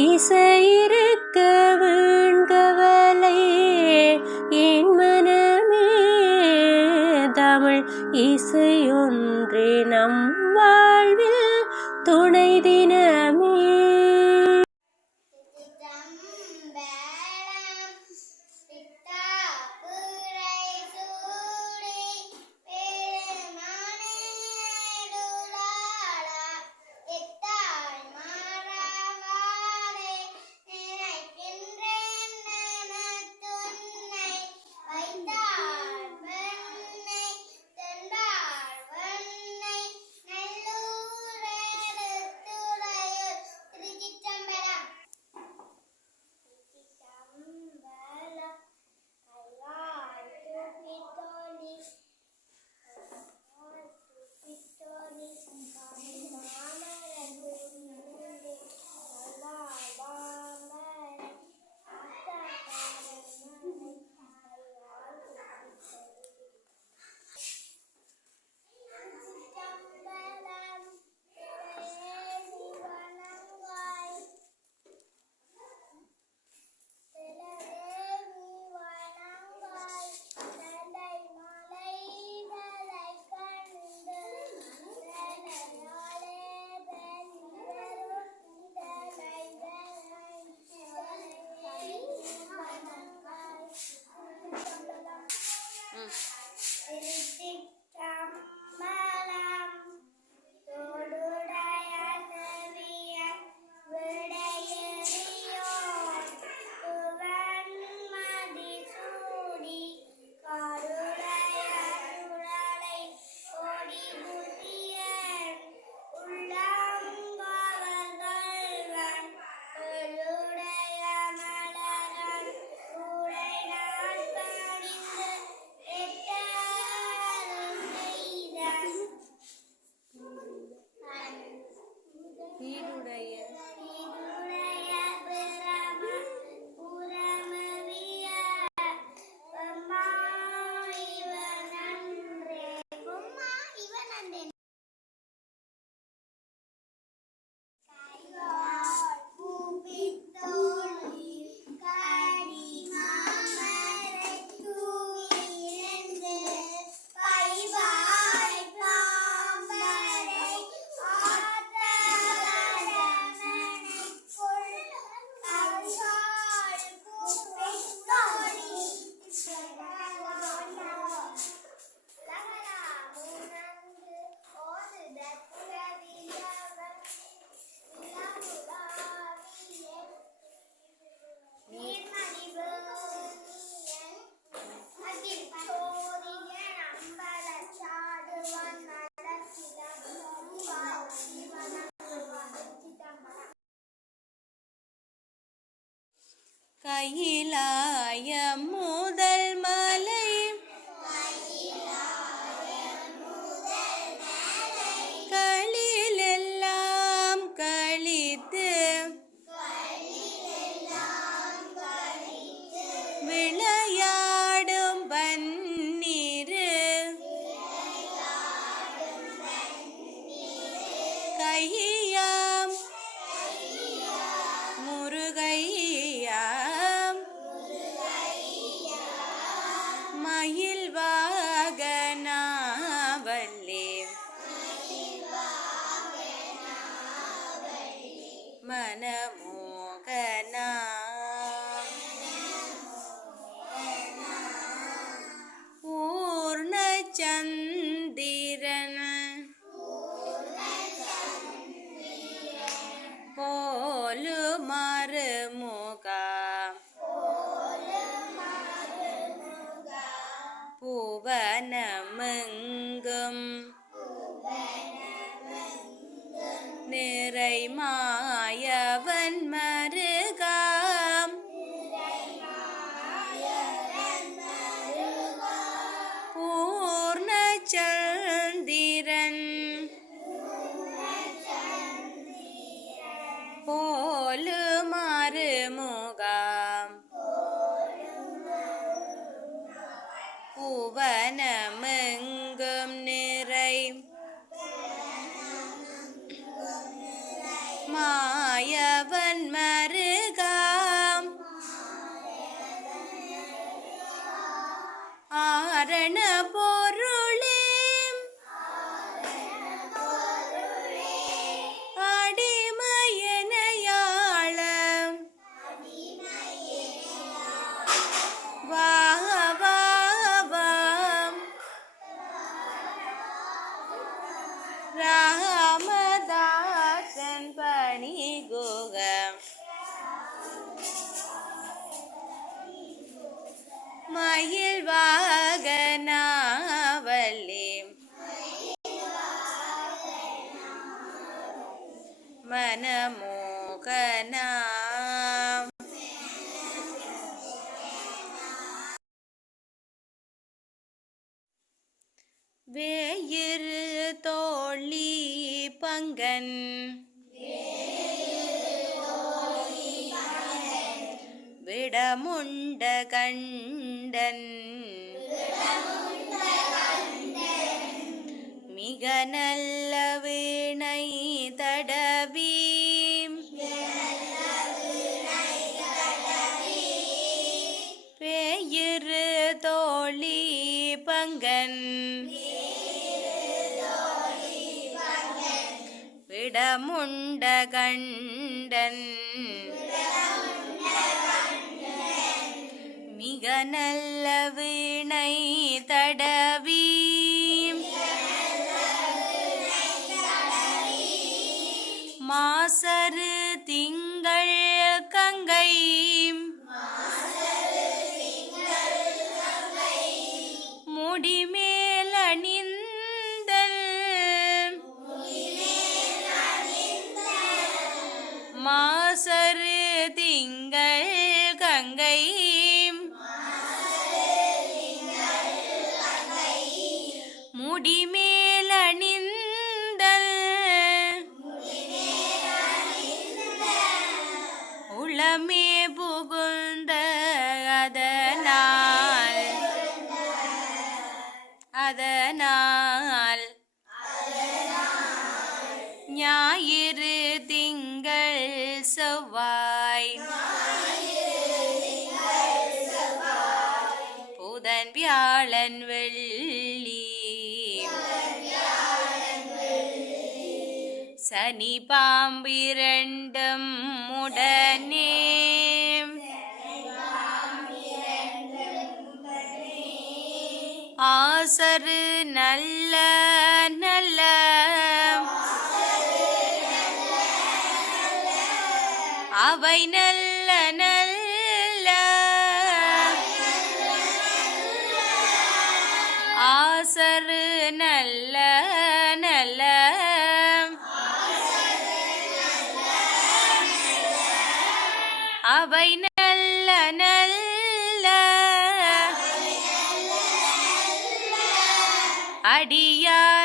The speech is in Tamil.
இசையிருக்க வீண்கவலை என் மனமே, தமிழ் இசையொன்றே நம் வாழ்வில் துணை தினமே. கையிலாய முதல் மலை களிலெல்லாம் கழித்து விளையாடும் பன்னிரு கையாம் முருகையாம் மயில் வாகனா வள்ளி மனமோகனா பூர்ணச்சந்திரன் போலுமறுமுகா புவனமெங்கும் நிறை மாயவன் மருகாம் பூர்ணச்சந்திரன் போலுமறுமுகாம் புவனமெங்கும் நிறை மாயவன் மோகனா வேயிரு தோழி பங்கன் விடமுண்ட கண்டன் மிக நல்ல வீணை தடவி வேயிரு தோழி பங்கன் விடமுண்ட கண்டன் மிக நல்ல வீணை தடவி மாசரு திங்கள் கங்கை முடிமேல் அணிந்தல் மாசரு திங்கள் கங்கை முடிமேல் அணிந்தல் உளமே புகுந்த அதனால் ஞாயிறு திங்கள் செவ்வாய் புதன் வியாழன் வெள்ளி சனி பாம்பிரண்டும் உடனே ஆசரு நல்ல நல்ல அவை நல்ல நல்ல ஆசரு நல்ல நல்ல அவை நல்ல நல்ல அடியார்